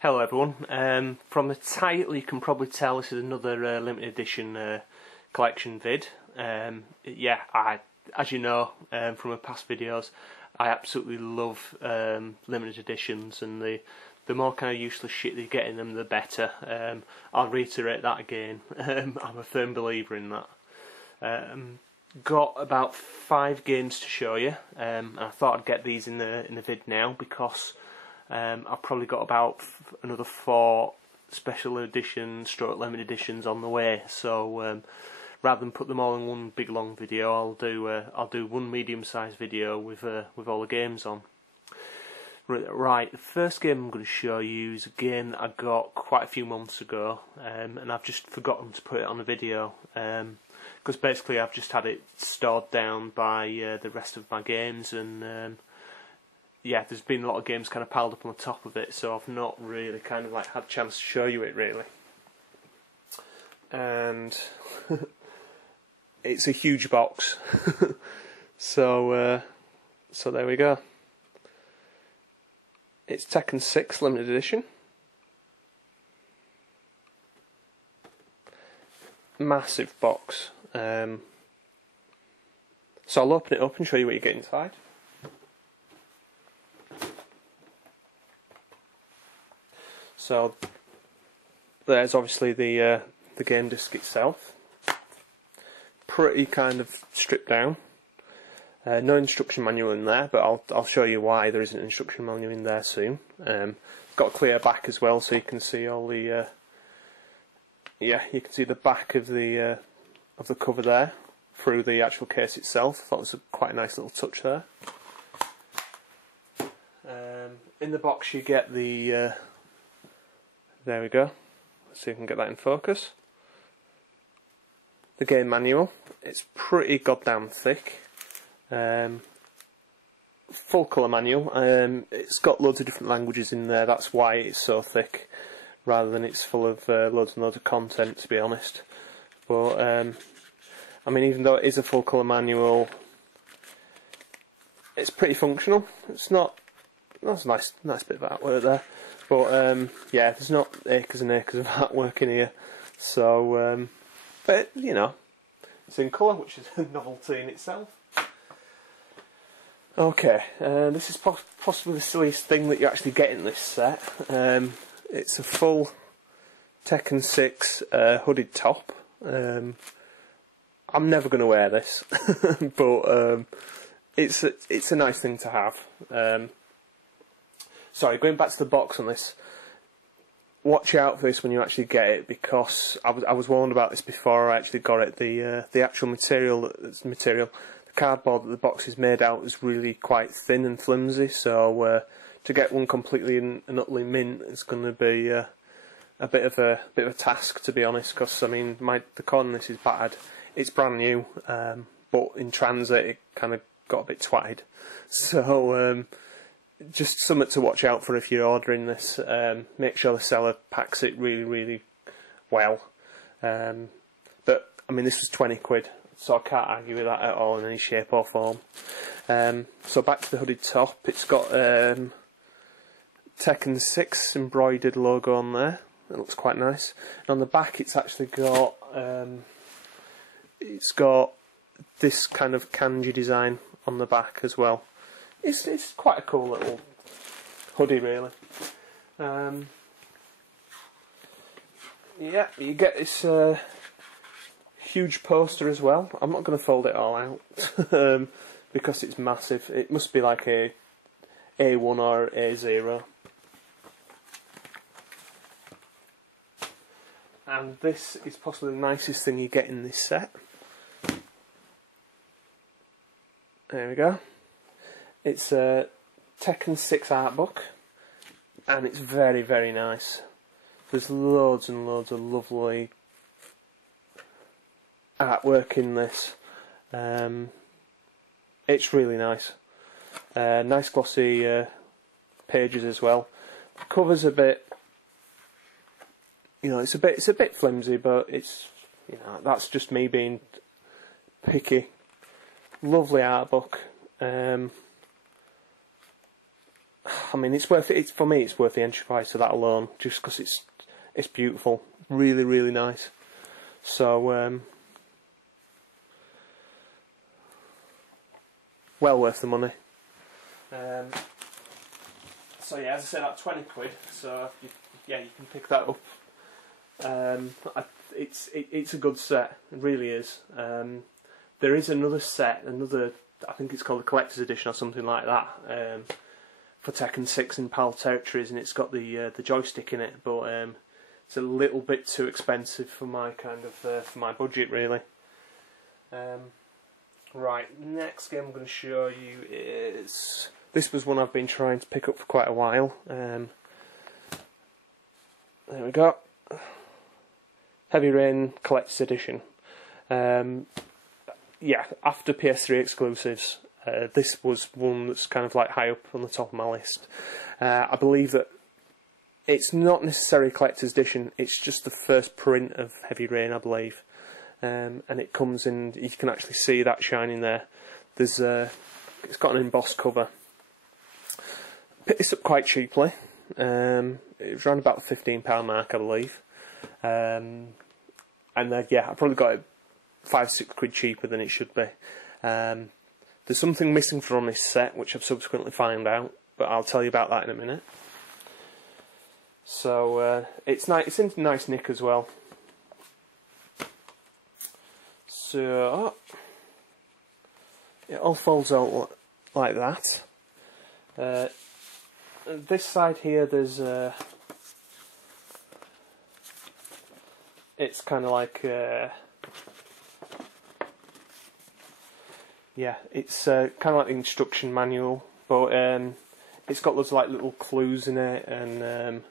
Hello everyone. From the title you can probably tell this is another limited edition collection vid. As you know from my past videos, I absolutely love limited editions, and the more kind of useless shit you get in them, the better. I'll reiterate that again. I'm a firm believer in that. Got about 5 games to show you, and I thought I'd get these in the vid now because I've probably got about another 4 special editions, stroke limited editions on the way. So rather than put them all in one big long video, I'll do one medium-sized video with all the games on. Right, the first game I'm going to show you is a game that I got quite a few months ago, and I've just forgotten to put it on the video because basically I've just had it stored down by the rest of my games, and yeah, there's been a lot of games kind of piled up on the top of it, so I've not really kind of like had a chance to show you it really. And it's a huge box, so there we go. It's Tekken 6 limited edition. Massive box. So I'll open it up and show you what you get inside. So there's obviously the game disc itself. Pretty kind of stripped down. No instruction manual in there, but I'll show you why there isn't an instruction manual in there soon. Got a clear back as well, so you can see all the you can see the back of the cover there through the actual case itself. I thought it was quite a nice little touch there. In the box you get the there we go. Let's see if we can get that in focus. The game manual. It's pretty goddamn thick. Full colour manual. It's got loads of different languages in there. That's why it's so thick, rather than it's full of loads and loads of content, to be honest. But I mean, even though it is a full colour manual, it's pretty functional. It's not. That's a nice bit of artwork there. But yeah, there's not acres and acres of artwork in here. So, but you know, it's in colour, which is a novelty in itself. Okay, this is possibly the silliest thing that you actually get in this set. It's a full Tekken 6 hooded top. I'm never going to wear this, but it's a nice thing to have. Sorry, going back to the box on this. Watch out for this when you actually get it, because I was warned about this before I actually got it. The actual material, the cardboard that the box is made out is really quite thin and flimsy. So to get one completely and utterly mint is going to be a bit of a task, to be honest. Because I mean, the corner on this is bad. It's brand new, but in transit it kind of got a bit twatted. So just something to watch out for if you're ordering this. Make sure the seller packs it really, really well. But I mean, this was 20 quid, so I can't argue with that at all in any shape or form. So back to the hooded top. It's got Tekken 6 embroidered logo on there. It looks quite nice. And on the back, it's actually got this kind of kanji design on the back as well. It's quite a cool little hoodie, really. Yeah, you get this huge poster as well. I'm not going to fold it all out because it's massive. It must be like a A1 or A0. And this is possibly the nicest thing you get in this set. There we go. It's a Tekken 6 artbook, and it's very, very nice. There's loads and loads of lovely artwork in this. It's really nice. Nice glossy pages as well. The cover's a bit, you know, it's a bit flimsy, but it's, you know, that's just me being picky. Lovely artbook. I mean, it's worth it. For me, it's worth the entry price of that alone, just because it's beautiful, really, really nice. So well worth the money. So yeah, as I said, at 20 quid. So yeah, you can pick that up. It's a good set. It really is. There is another set, I think it's called the collector's edition or something like that, for Tekken 6 in PAL territories, and it's got the joystick in it, but it's a little bit too expensive for my kind of for my budget, really. Right, next game I'm going to show you is, this was one I've been trying to pick up for quite a while. There we go. Heavy Rain Collector's Edition. Yeah, after PS3 exclusives, this was one that's kind of like high up on the top of my list. I believe that it's not necessarily a collector's edition, it's just the first print of Heavy Rain, I believe. And it comes in, you can actually see that shining there. There's it's got an embossed cover. Picked this up quite cheaply. It was around about the £15 mark, I believe. And yeah, I probably got it 5-6 quid cheaper than it should be. There's something missing from this set, which I've subsequently found out, but I'll tell you about that in a minute. So it's nice. It's in nice nick as well. So it all folds out like that. This side here, there's it's kind of like yeah, it's kind of like the instruction manual, but it's got loads of like little clues in it, and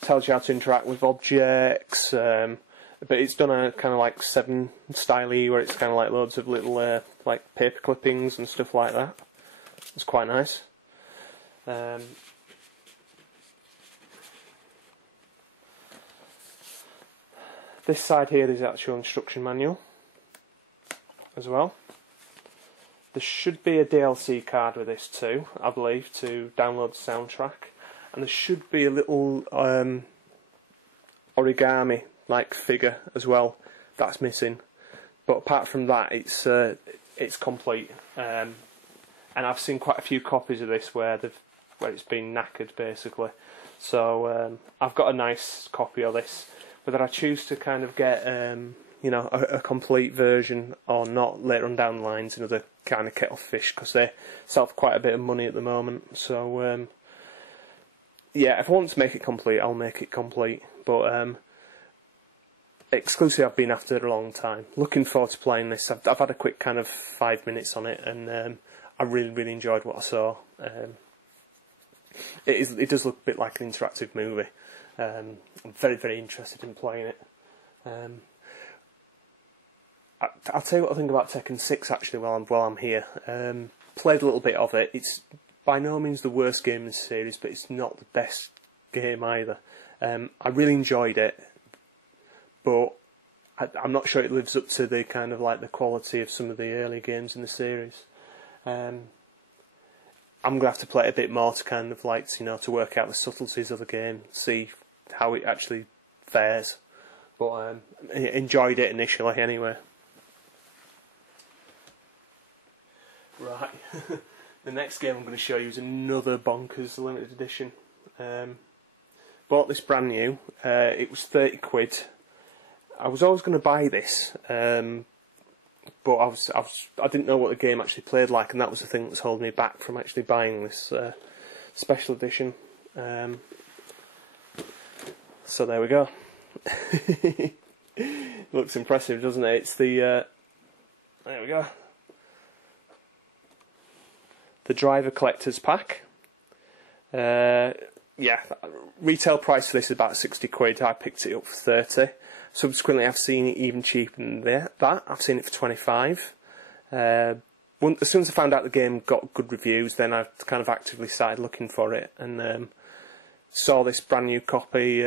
tells you how to interact with objects. But it's done a kind of like 7 style-y, where it's kind of like loads of little like paper clippings and stuff like that. It's quite nice. This side here is the actual instruction manual as well. There should be a DLC card with this too, I believe, to download the soundtrack, and there should be a little origami like figure as well that's missing. But apart from that, it's complete. And I've seen quite a few copies of this where it's been knackered basically. So I've got a nice copy of this. Whether I choose to kind of get you know, a complete version or not later on down the line is another kind of kettle of fish, because they sell for quite a bit of money at the moment. So yeah, if I want to make it complete, I'll make it complete. But exclusive I've been after a long time. Looking forward to playing this. I've had a quick kind of 5 minutes on it, and I really enjoyed what I saw. It does look a bit like an interactive movie. I'm very interested in playing it. I'll tell you what I think about Tekken 6 actually while I'm here. Played a little bit of it. It's by no means the worst game in the series, but it's not the best game either. I really enjoyed it, but I'm not sure it lives up to the kind of like the quality of some of the early games in the series. I'm gonna have to play it a bit more to kind of like, you know, to work out the subtleties of the game, see how it actually fares. But I enjoyed it initially anyway. Right, the next game I'm going to show you is another bonkers limited edition. Bought this brand new. It was 30 quid. I was always going to buy this, but I didn't know what the game actually played like, and that was the thing that's holding me back from actually buying this special edition. So there we go. Looks impressive, doesn't it? It's the there we go. The Driver Collector's Pack. Yeah, retail price for this is about 60 quid. I picked it up for 30. Subsequently, I've seen it even cheaper than that. I've seen it for 25. As soon as I found out the game got good reviews, then I kind of actively started looking for it, and saw this brand new copy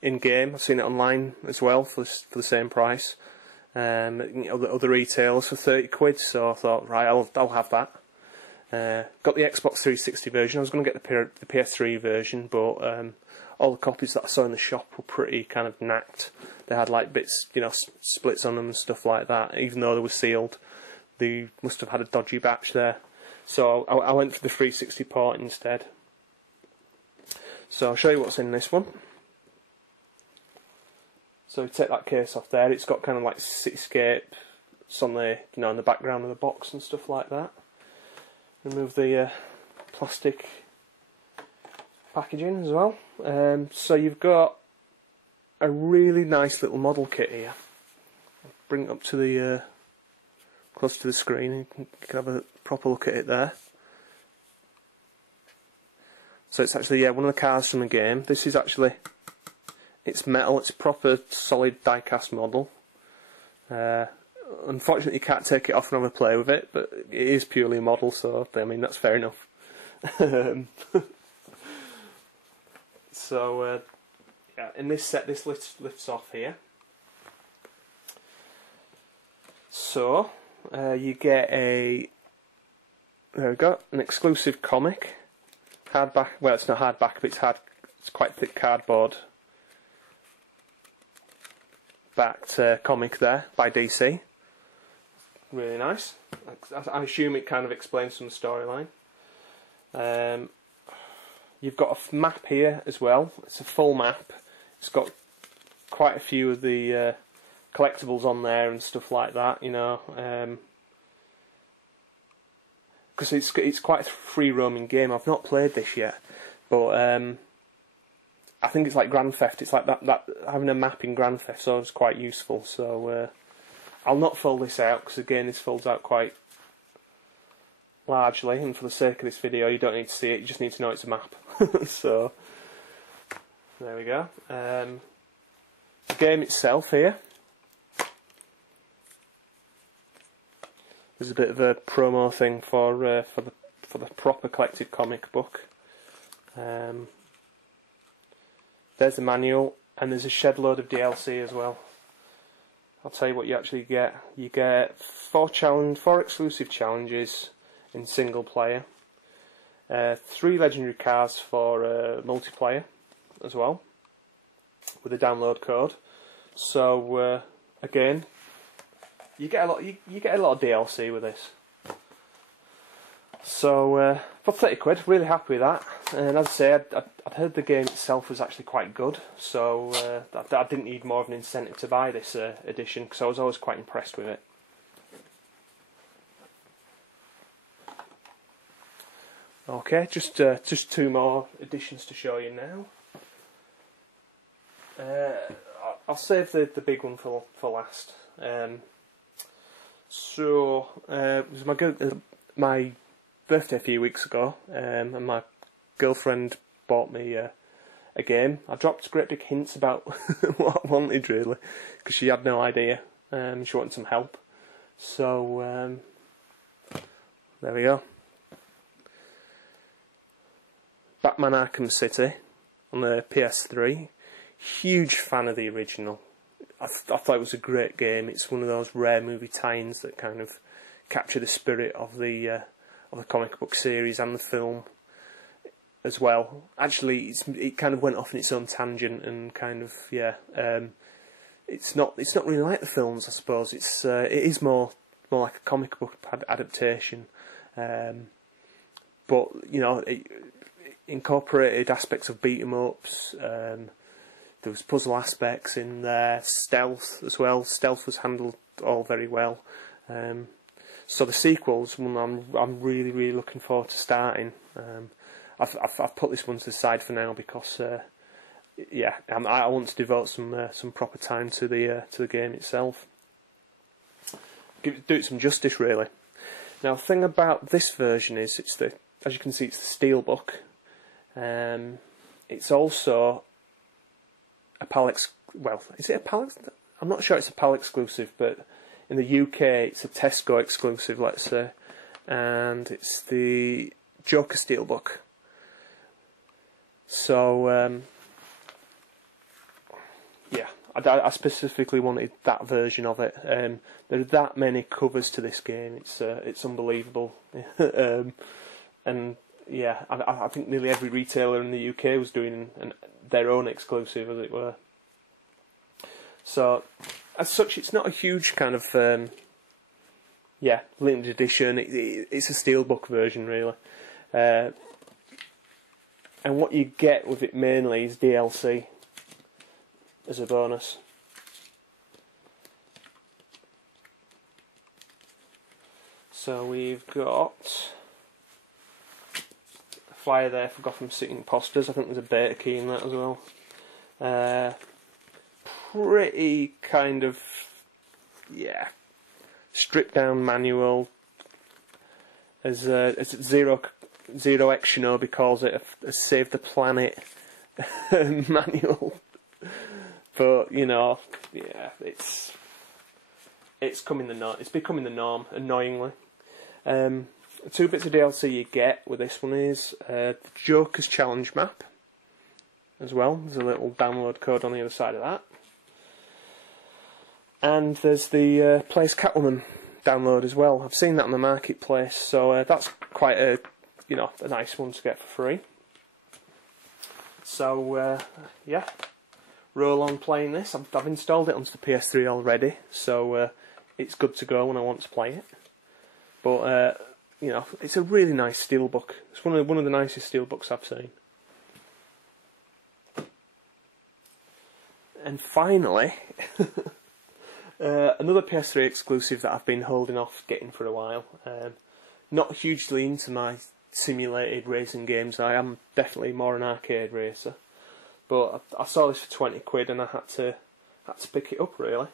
in game. I've seen it online as well for the same price. Other retailers for 30 quid. So I thought, right, I'll have that. Got the Xbox 360 version. I was going to get the PS3 version, but all the copies that I saw in the shop were pretty kind of knacked. They had like bits, you know, splits on them and stuff like that. Even though they were sealed, they must have had a dodgy batch there. So I went for the 360 port instead. So I'll show you what's in this one. So take that case off there. It's got kind of like cityscapes on the, you know, in the background of the box and stuff like that. Remove the plastic packaging as well. So you've got a really nice little model kit here. I'll bring it up to the close to the screen. You can have a proper look at it there. So it's actually, yeah, one of the cars from the game. This is actually, it's metal. It's a proper solid die-cast model. Unfortunately, you can't take it off and have a play with it, but it is purely a model, so I mean that's fair enough. So yeah, in this set, this lifts off here. So you get a, there we go, an exclusive comic, hardback. Well, it's not hardback, but it's quite thick cardboard backed comic there by DC. Really nice. I assume it kind of explains some storyline. You've got a map here as well. It's a full map. It's got quite a few of the collectibles on there and stuff like that, you know. Because it's quite a free roaming game. I've not played this yet, but I think it's like Grand Theft. It's like that having a map in Grand Theft so is quite useful. So I'll not fold this out because again this folds out quite largely, and for the sake of this video you don't need to see it, you just need to know it's a map. So there we go. The game itself here, there's a bit of a promo thing for the proper collected comic book. There's the manual, and there's a shed load of DLC as well. I'll tell you what you actually get. You get four exclusive challenges in single player, 3 legendary cars for multiplayer as well, with a download code. So again, you get a lot. You get a lot of DLC with this. So for 30 quid, really happy with that. And as I say, I'd heard the game itself was actually quite good, so I didn't need more of an incentive to buy this edition because I was always quite impressed with it. Okay, just 2 more editions to show you now. I'll save the big one for last. So it was my birthday a few weeks ago, and my girlfriend bought me a game. I dropped great big hints about what I wanted really, because she had no idea. She wanted some help. So there we go. Batman Arkham City on the PS3. Huge fan of the original. I thought it was a great game. It's one of those rare movie tie-ins that kind of capture the spirit of the comic book series and the film as well. Actually, it kind of went off in its own tangent and kind of, yeah. It's not really like the films, I suppose. It is more like a comic book adaptation, but you know, it incorporated aspects of beat 'em ups. There was puzzle aspects in there, stealth as well. Stealth was handled all very well. So the sequels, I'm really looking forward to starting. I've put this one to the side for now because yeah, I want to devote some proper time to the game itself. Do it some justice really. Now the thing about this version is as you can see, it's the steelbook. It's also a PAL well, is it a PAL? I'm not sure it's a PAL exclusive, but in the UK it's a Tesco exclusive, let's say, and it's the Joker steelbook. So yeah, I specifically wanted that version of it. There are that many covers to this game. It's unbelievable. and yeah, I think nearly every retailer in the UK was doing their own exclusive, as it were. So, as such, it's not a huge kind of limited edition. It's a steelbook version, really. And what you get with it mainly is DLC as a bonus. So we've got a flyer there for Gotham City Imposters. I think there's a beta key in that as well. Pretty kind of, stripped down manual. As Zero X Shinobi calls it, a Save the Planet manual. But you know, it's becoming the norm, annoyingly. 2 bits of DLC you get with this one is the Joker's Challenge map as well. There's a little download code on the other side of that. And there's the Plays Catwoman download as well. I've seen that on the marketplace, so that's quite a nice one to get for free. So roll on playing this. I've installed it onto the PS3 already, so it's good to go when I want to play it. But it's a really nice steelbook. It's one of the nicest steelbooks I've seen. And finally, another PS3 exclusive that I've been holding off getting for a while. Not hugely into my simulated racing games. I am definitely more an arcade racer. But I saw this for 20 quid and I had to pick it up, really.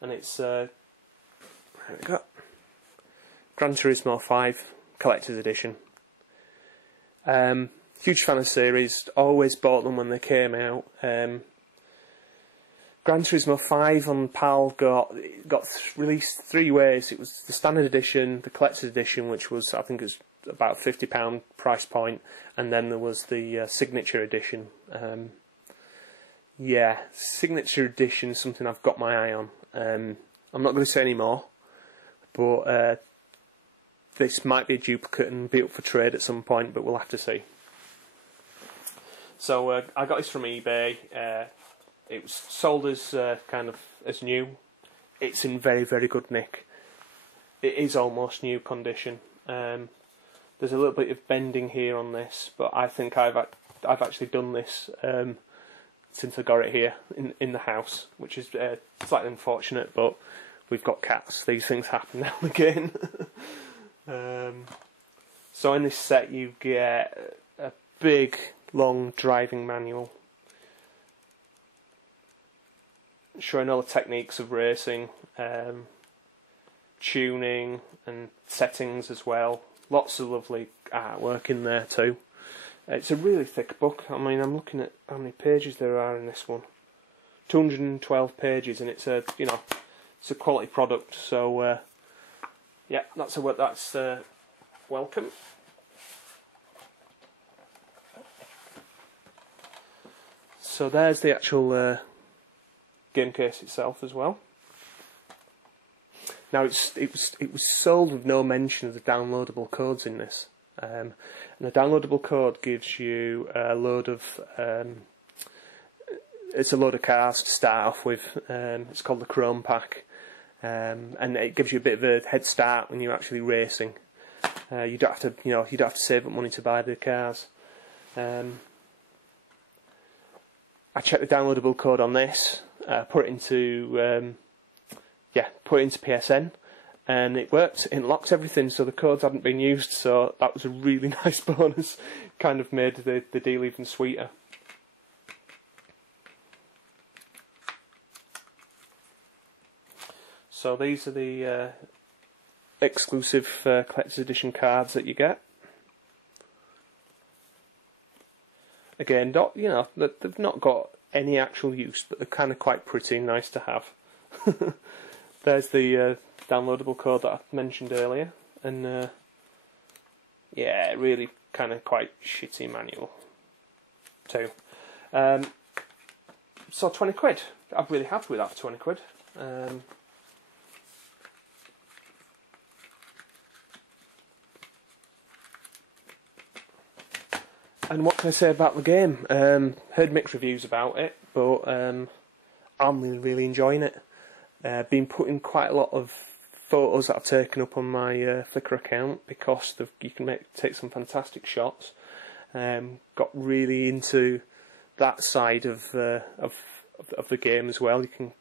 And it's there we go. Gran Turismo 5 Collector's Edition. Huge fan of the series. Always bought them when they came out. Gran Turismo 5 on PAL got released 3 ways. It was the standard edition, the collector's edition, which was, I think it was about £50 price point, and then there was the signature edition. Signature edition is something I've got my eye on. I'm not going to say any more, but this might be a duplicate and be up for trade at some point, but we'll have to see. So I got this from eBay. It was sold as as new. It's in very, very good nick. It is almost new condition. There's a little bit of bending here on this, but I think I've actually done this since I got it here in the house, which is slightly unfortunate, but we've got cats. These things happen now and again. So in this set you get a big, long driving manual showing all the techniques of racing, tuning and settings as well. Lots of lovely artwork in there too. It's a really thick book. I mean, I'm looking at how many pages there are in this one. 212 pages, and it's a it's a quality product. So that's welcome. So there's the actual game case itself as well. Now it was sold with no mention of the downloadable codes in this, and the downloadable code gives you a load of it's a load of cars to start off with. It's called the Chrome Pack, and it gives you a bit of a head start when you're actually racing. You don't have to you don't have to save up money to buy the cars. I checked the downloadable code on this, put it into PSN, and it worked. It unlocks everything, so the codes hadn't been used, so that was a really nice bonus. Kind of made the deal even sweeter. So these are the exclusive collector's edition cards that you get. Again, they've not got any actual use, but they're kind of quite pretty and nice to have. There's the downloadable code that I mentioned earlier, and really kind of quite shitty manual too. So 20 quid. I'm really happy with that for 20 quid. And what can I say about the game? Heard mixed reviews about it, but I'm really enjoying it. Been putting quite a lot of photos that I've taken up on my Flickr account because you can take some fantastic shots. Got really into that side of the game as well. You can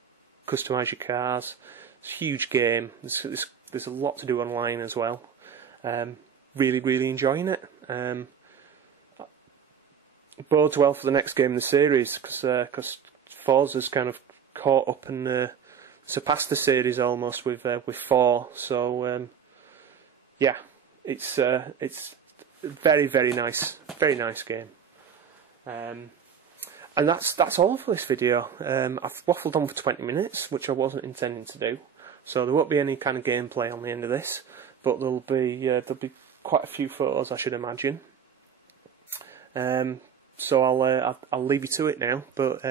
customise your cars. It's a huge game. There's a lot to do online as well. Really enjoying it. Bodes well for the next game in the series because Forza's kind of caught up and surpassed the series almost with 4. So yeah, it's very nice game. And that's all for this video. I've waffled on for 20 minutes, which I wasn't intending to do. So there won't be any kind of gameplay on the end of this, but there'll be quite a few photos, I should imagine. So I'll leave you to it now. But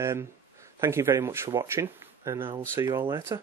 thank you very much for watching, and I'll see you all later.